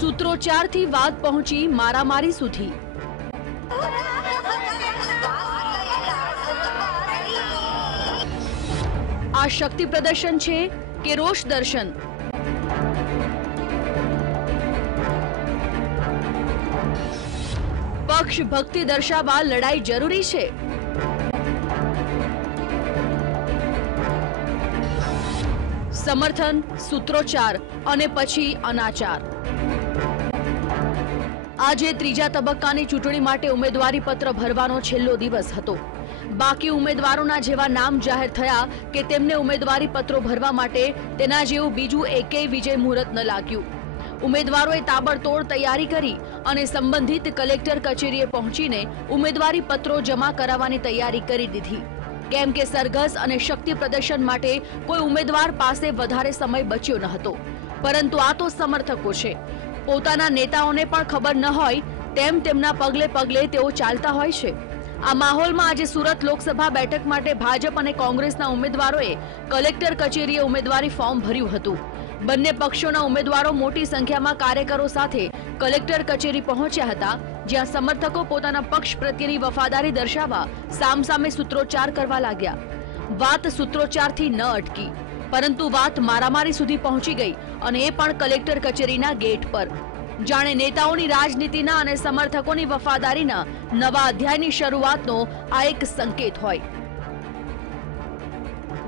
સૂત્રોચ્ચારથી વાત પહોંચી મારામારી સુધી. આ શક્તિ પ્રદર્શન છે કે રોષ દર્શન. પક્ષ ભક્તિ દર્શાવવા લડાઈ જરૂરી છે. સમર્થન, સૂત્રોચ્ચાર અને પછી અનાચાર. આજે ત્રીજા તબક્કાની ચૂંટણી માટે ઉમેદવારી પત્ર ભરવાનો છેલ્લો દિવસ હતો. બાકી ઉમેદવારોના જેવા નામ જાહેર થયા કે તેમને ઉમેદવારી પત્રો ભરવા માટે તેના જેવું બીજું એકેય વિજય મુહૂર્ત ન લાગ્યું. ઉમેદવારોએ તાબડતોડ તૈયારી કરી અને સંબંધિત કલેક્ટર કચેરીએ પહોંચીને ઉમેદવારી પત્રો જમા કરાવવાની તૈયારી કરી દીધી. કેમ કે સરઘસ અને શક્તિ પ્રદર્શન માટે કોઈ ઉમેદવાર પાસે વધારે સમય બચ્યો ન હતો. પરંતુ આ તો સમર્થકો છે. પોતાના નેતાઓને પણ ખબર ન હોય, તેમ તેમના પગલે પગલે તેઓ ચાલતા હોય છે. આ માહોલમાં આજે સુરત લોકસભા બેઠક માટે ભાજપ અને કોંગ્રેસના ઉમેદવારોએ કલેક્ટર કચેરીએ ઉમેદવારી ફોર્મ ભર્યું હતું. બંને પક્ષોના ઉમેદવારો મોટી સંખ્યામાં કાર્યકરો સાથે કલેક્ટર કચેરી પહોંચ્યા હતા, જ્યાં સમર્થકો પોતાના પક્ષ પ્રત્યેની વફાદારી દર્શાવવા સામસામે સૂત્રોચ્ચાર કરવા લાગ્યા. વાત સૂત્રોચ્ચારથી ન અટકી. પરંતુ વાત મારામારી સુધી પહોંચી ગઈ અને એ પણ કલેક્ટર કચેરીના ગેટ પર. જાણે નેતાઓની રાજનીતિના અને સમર્થકોની વફાદારીના નવા અધ્યાયની શરૂઆતનો આ એક સંકેત હોય.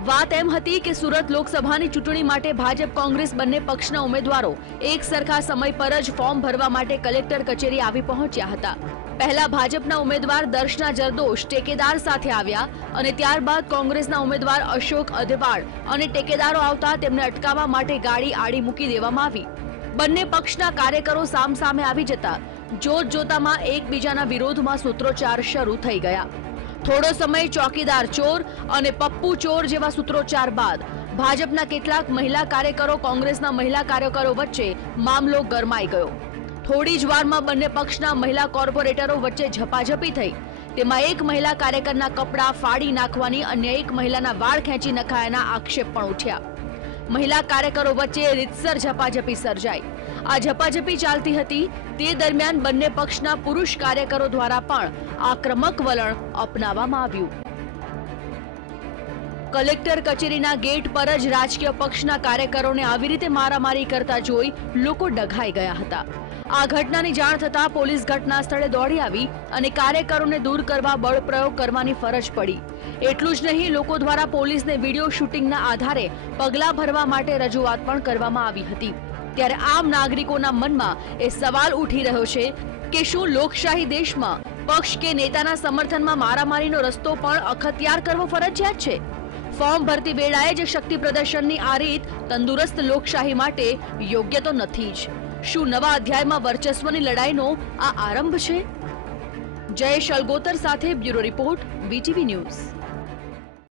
વાત એમ હતી કે સુરત લોકસભાની ચૂંટણી માટે ભાજપ કોંગ્રેસ બંને પક્ષના ઉમેદવારો એક સરખા સમય પર જ ફોર્મ ભરવા માટે કલેક્ટર કચેરી આવી પહોંચ્યા હતા. પહેલા ભાજપના ઉમેદવાર દર્શના જરદોશ ટેકેદાર સાથે આવ્યા અને ત્યારબાદ કોંગ્રેસના ઉમેદવાર અશોક અધેવાડ અને ટેકેદારો આવતા તેમને અટકાવવા માટે ગાડી આડી મૂકી દેવામાં આવી. બંને પક્ષના કાર્યકરો સામસામે આવી જતા જોત જોતામાં એકબીજાના વિરોધમાં સૂત્રોચ્ચાર શરૂ થઈ ગયા. થોડો સમય ચોકીદાર ચોર અને પપ્પુ ચોર જેવા સૂત્રોચ્ચાર બાદ ભાજપના કેટલાક મહિલા કાર્યકરો કોંગ્રેસના મહિલા કાર્યકરો વચ્ચે મામલો ગરમાઈ ગયો. થોડી જ વારમાં બંને પક્ષના મહિલા કોર્પોરેટરો વચ્ચે ઝપાઝપી થઈ. તેમાં એક મહિલા કાર્યકરના કપડાં ફાડી નાખવાની અન્ય એક મહિલાના વાળ ખેંચી નખાયાના આક્ષેપ પણ ઉઠ્યા. મહિલા કાર્યકરો વચ્ચે રીતસર ઝપાઝપી સર્જાઈ. આ ઝપાઝપી ચાલતી હતી. તે દરમિયાન બંને પક્ષના પુરુષ કાર્યકરો દ્વારા પણ આક્રમક વલણ અપનાવવામાં આવ્યું. કલેક્ટર કચેરીના ગેટ પર જ રાજકીય પક્ષના કાર્યકરોને આવી રીતે મારામારી કરતા જોઈ લોકો ડઘાઈ ગયા હતા. આ ઘટનાની જાણ થતાં પોલીસ ઘટના સ્થળે દોડી આવી અને કાર્યકરોને દૂર કરવા બળ પ્રયોગ કરવાની ફરજ પડી. એટલું જ નહીં, લોકો દ્વારા પોલીસને વીડિયો શૂટિંગના આધારે પગલાં ભરવા માટે રજૂઆત પણ કરવામાં આવી હતી. ત્યારે આમ નાગરિકોના મનમાં એ સવાલ ઉઠી રહ્યો છે કે શું લોકશાહી દેશમાં પક્ષ કે નેતાના સમર્થનમાં મારામારીનો રસ્તો પણ અખત્યાર કરવો ફરજિયાત છે? ફોર્મ ભરતી વેળાએ જ શક્તિ પ્રદર્શનની આ રીત તંદુરસ્ત લોકશાહી માટે યોગ્ય તો નથી જ. શું નવા અધ્યાયમાં વર્ચસ્વની લડાઈનો આ આરંભ છે? જયેશ અલગોતર સાથે બ્યુરો રિપોર્ટ, બીટીવી ન્યૂઝ.